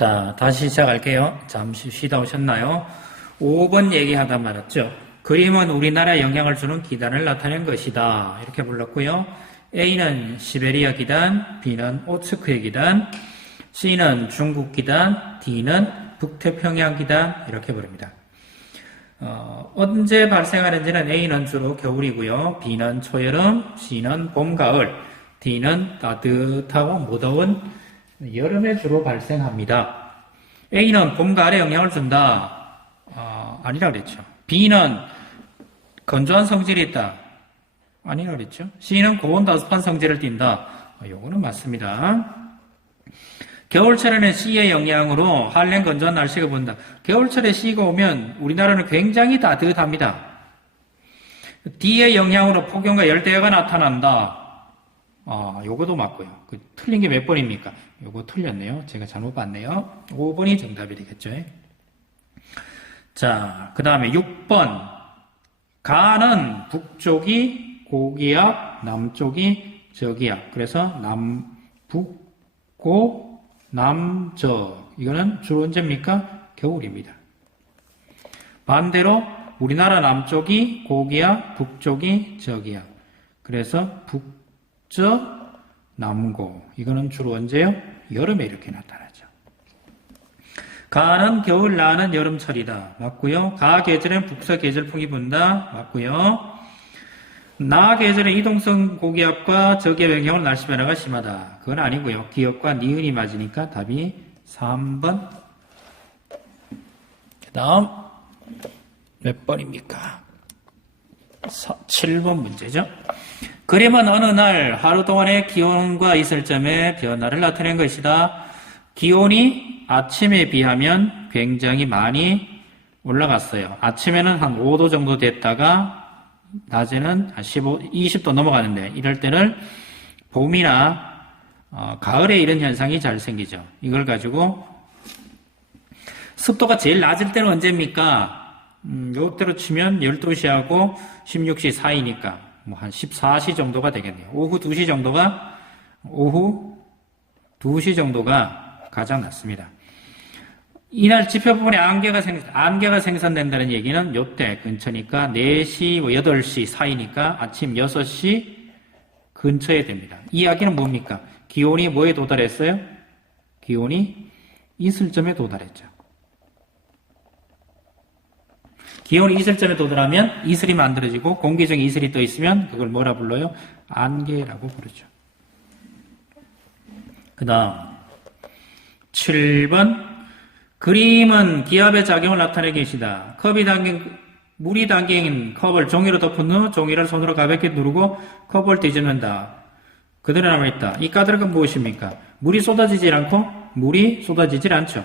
자, 다시 시작할게요. 잠시 쉬다 오셨나요? 5번 얘기하다 말았죠. 그림은 우리나라에 영향을 주는 기단을 나타낸 것이다. 이렇게 불렀고요. A는 시베리아 기단, B는 오츠크의 기단, C는 중국 기단, D는 북태평양 기단 이렇게 부릅니다. 언제 발생하는지는 A는 주로 겨울이고요. B는 초여름, C는 봄, 가을, D는 따뜻하고 무더운 여름에 주로 발생합니다. A는 봄, 가을에 영향을 준다. 아니라 그랬죠. B는 건조한 성질이 있다. 아니라 그랬죠. C는 고온 다습한 성질을 띈다. 요거는 맞습니다. 겨울철에는 C의 영향으로 한랭 건조한 날씨가 본다. 겨울철에 C가 오면 우리나라는 굉장히 따뜻합니다. D의 영향으로 폭염과 열대야가 나타난다. 요거도 맞고요. 틀린 게 몇 번입니까? 요거 틀렸네요. 제가 잘못 봤네요. 5번이 정답이 되겠죠. 자, 그 다음에 6번. 가는 북쪽이 고기압, 남쪽이 저기압. 그래서 남북고 남적. 이거는 주로 언제입니까? 겨울입니다. 반대로 우리나라 남쪽이 고기압, 북쪽이 저기압. 그래서 북적, 남고. 이거는 주로 언제요? 여름에 이렇게 나타나죠. 가는 겨울, 나는 여름철이다. 맞고요. 가 계절엔 북서 계절풍이 분다. 맞고요. 나 계절의 이동성 고기압과 저기압 영향으로 날씨 변화가 심하다. 그건 아니고요. 기역과 니은이 맞으니까 답이 3번. 그 다음 몇 번입니까? 7번 문제죠. 그림은 어느 날 하루 동안의 기온과 이슬점의 변화를 나타낸 것이다. 기온이 아침에 비하면 굉장히 많이 올라갔어요. 아침에는 한 5도 정도 됐다가 낮에는 한 20도 넘어가는데 이럴 때는 봄이나 가을에 이런 현상이 잘 생기죠. 이걸 가지고 습도가 제일 낮을 때는 언제입니까? 요때로 치면 12시하고 16시 사이니까 뭐 한 14시 정도가 되겠네요. 오후 2시 정도가 가장 낮습니다. 이날 지표 부분에 안개가 생산된다는 얘기는 요때 근처니까 4시, 8시 사이니까 아침 6시 근처에 됩니다. 이 이야기는 뭡니까? 기온이 뭐에 도달했어요? 기온이 이슬점에 도달했죠. 기온이 이슬점에 도달하면 이슬이 만들어지고 공기 중에 이슬이 떠 있으면 그걸 뭐라 불러요? 안개라고 부르죠. 그 다음 7번. 그림은 기압의 작용을 나타내는 것이다. 물이 담긴 컵을 종이로 덮은 후 종이를 손으로 가볍게 누르고 컵을 뒤집는다. 그대로 남아있다. 이 까닭은 무엇입니까? 물이 쏟아지질 않고 물이 쏟아지질 않죠.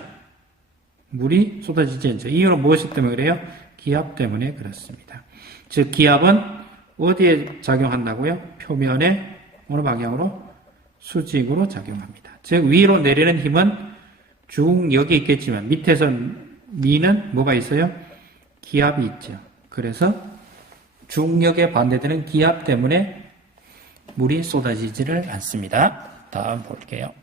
물이 쏟아지지 않죠. 이유는 무엇 때문에 그래요? 기압 때문에 그렇습니다. 즉 기압은 어디에 작용한다고요? 표면에 어느 방향으로? 수직으로 작용합니다. 즉 위로 내리는 힘은 중력이 있겠지만 밑에서 미는 뭐가 있어요? 기압이 있죠. 그래서 중력에 반대되는 기압 때문에 물이 쏟아지지를 않습니다. 다음 볼게요.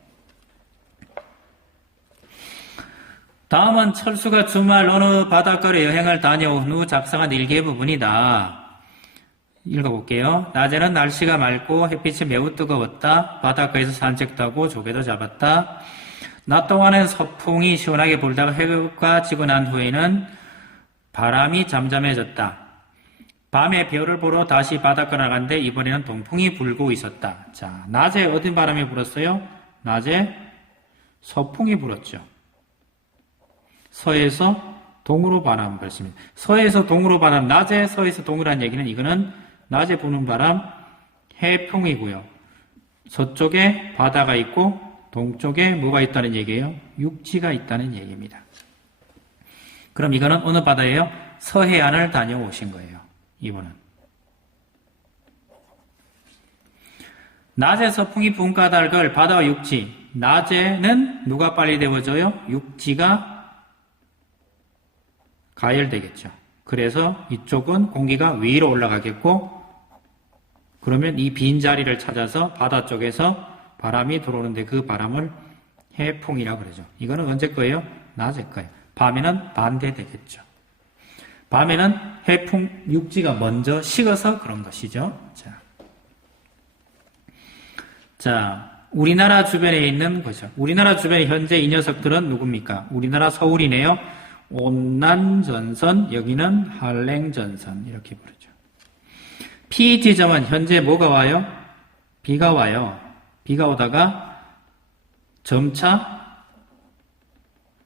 다음은 철수가 주말 어느 바닷가로 여행을 다녀온 후 작성한 일기의 부분이다. 읽어볼게요. 낮에는 날씨가 맑고 햇빛이 매우 뜨거웠다. 바닷가에서 산책도 하고 조개도 잡았다. 낮 동안엔 서풍이 시원하게 불다가 해가 지고 난 후에는 바람이 잠잠해졌다. 밤에 별을 보러 다시 바닷가로 나갔는데 이번에는 동풍이 불고 있었다. 자, 낮에 어떤 바람이 불었어요? 낮에 서풍이 불었죠. 서에서 동으로 바람 불었습니다. 서에서 동으로 바람, 낮에 서에서 동으로란 얘기는 이거는 낮에 부는 바람 해풍이고요. 서쪽에 바다가 있고 동쪽에 뭐가 있다는 얘기예요? 육지가 있다는 얘기입니다. 그럼 이거는 어느 바다예요? 서해안을 다녀오신 거예요. 이분은. 낮에 서풍이 분 까닭을 바다와 육지. 낮에는 누가 빨리 데워져요? 육지가 가열되겠죠. 그래서 이쪽은 공기가 위로 올라가겠고 그러면 이 빈자리를 찾아서 바다 쪽에서 바람이 들어오는데 그 바람을 해풍이라고 그러죠. 이거는 언제 거예요? 낮에 거예요. 밤에는 반대되겠죠. 밤에는 해풍 육지가 먼저 식어서 그런 것이죠. 자, 우리나라 주변에 있는 거죠. 우리나라 주변에 현재 이 녀석들은 누굽니까? 우리나라 서울이네요. 온난전선, 여기는 한랭전선 이렇게 부르죠. P 지점은 현재 뭐가 와요? 비가 와요. 비가 오다가 점차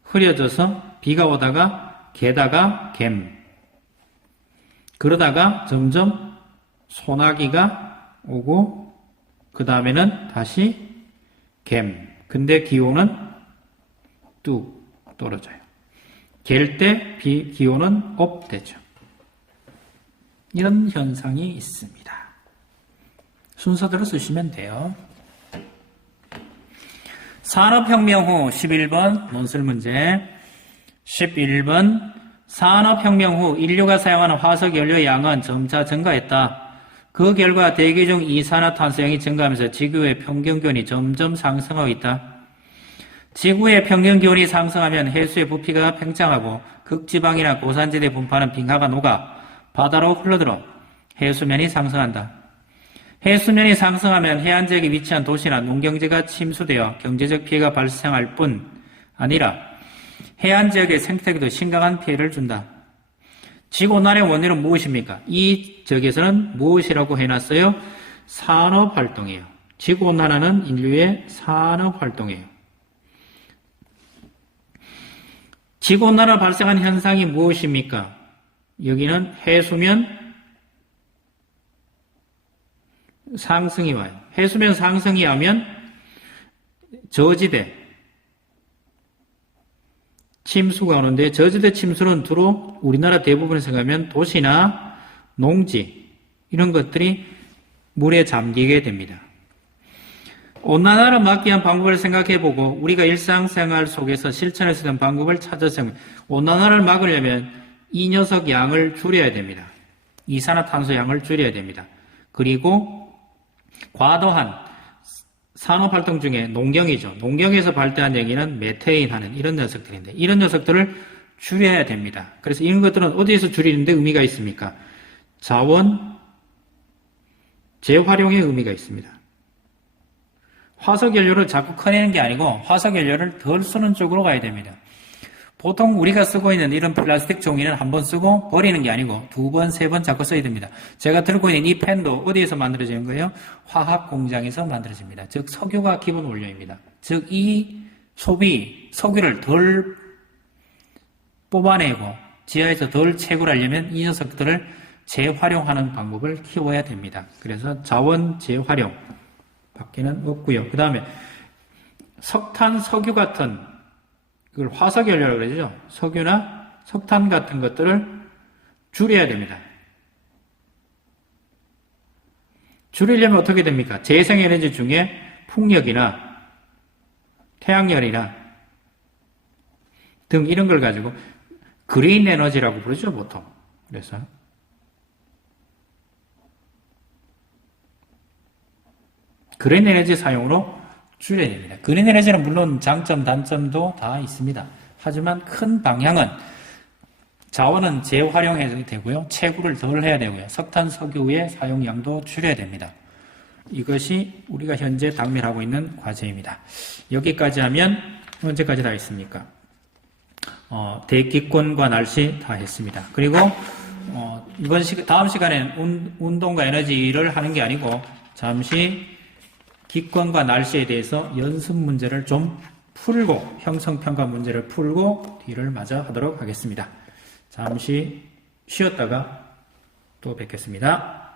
흐려져서 비가 오다가 개다가 갬. 그러다가 점점 소나기가 오고 그 다음에는 다시 갬. 근데 기온은 뚝 떨어져요. 갤 때 기온은 업 되죠. 이런 현상이 있습니다. 순서대로 쓰시면 돼요. 산업혁명 후 11번 논술 문제 11번 산업혁명 후 인류가 사용하는 화석연료 양은 점차 증가했다. 그 결과 대기 중 이산화탄소량이 증가하면서 지구의 평균기온이 점점 상승하고 있다. 지구의 평균기온이 상승하면 해수의 부피가 팽창하고 극지방이나 고산지대 분포하는 빙하가 녹아 바다로 흘러들어 해수면이 상승한다. 해수면이 상승하면 해안지역에 위치한 도시나 농경지가 침수되어 경제적 피해가 발생할 뿐 아니라 해안지역의 생태계도 심각한 피해를 준다. 지구온난화의 원인은 무엇입니까? 이 적에서는 무엇이라고 해놨어요? 산업활동이에요. 지구온난화는 인류의 산업활동이에요. 지구온난화 발생한 현상이 무엇입니까? 여기는 해수면 상승이 와요. 해수면 상승이 하면 저지대 침수가 오는데 저지대 침수는 주로 우리나라 대부분에서 가면 도시나 농지 이런 것들이 물에 잠기게 됩니다. 온난화를 막기 위한 방법을 생각해보고 우리가 일상생활 속에서 실천할 수 있는 방법을 찾아서 온난화를 막으려면 이 녀석 양을 줄여야 됩니다. 이산화탄소 양을 줄여야 됩니다. 그리고 과도한 산업활동 중에 농경이죠. 농경에서 발생한 얘기는 메테인 하는 이런 녀석들인데 이런 녀석들을 줄여야 됩니다. 그래서 이런 것들은 어디에서 줄이는데 의미가 있습니까? 자원 재활용의 의미가 있습니다. 화석연료를 자꾸 커내는 게 아니고 화석연료를 덜 쓰는 쪽으로 가야 됩니다. 보통 우리가 쓰고 있는 이런 플라스틱 종이는 한 번 쓰고 버리는 게 아니고 두 번, 세 번 자꾸 써야 됩니다. 제가 들고 있는 이 펜도 어디에서 만들어지는 거예요? 화학 공장에서 만들어집니다. 즉 석유가 기본 원료입니다. 즉 이 석유를 덜 뽑아내고 지하에서 덜 채굴하려면 이 녀석들을 재활용하는 방법을 키워야 됩니다. 그래서 자원 재활용 밖에는 없고요. 그 다음에 석탄, 석유 같은 그걸 화석연료라고 그러죠. 석유나 석탄 같은 것들을 줄여야 됩니다. 줄이려면 어떻게 됩니까? 재생에너지 중에 풍력이나 태양열이나 등 이런 걸 가지고 그린 에너지라고 부르죠, 보통. 그래서 그린 에너지 사용으로 줄여야 됩니다. 그린 에너지는 물론 장점, 단점도 다 있습니다. 하지만 큰 방향은 자원은 재활용해야 되고요. 채굴을 덜 해야 되고요. 석탄, 석유의 사용량도 줄여야 됩니다. 이것이 우리가 현재 당면하고 있는 과제입니다. 여기까지 하면 언제까지 다 했습니까? 대기권과 날씨 다 했습니다. 그리고 다음 시간에는 운동과 에너지를 하는 게 아니고 잠시 기권과 날씨에 대해서 연습 문제를 좀 풀고 형성평가 문제를 풀고 뒤를 맞아 하도록 하겠습니다. 잠시 쉬었다가 또 뵙겠습니다.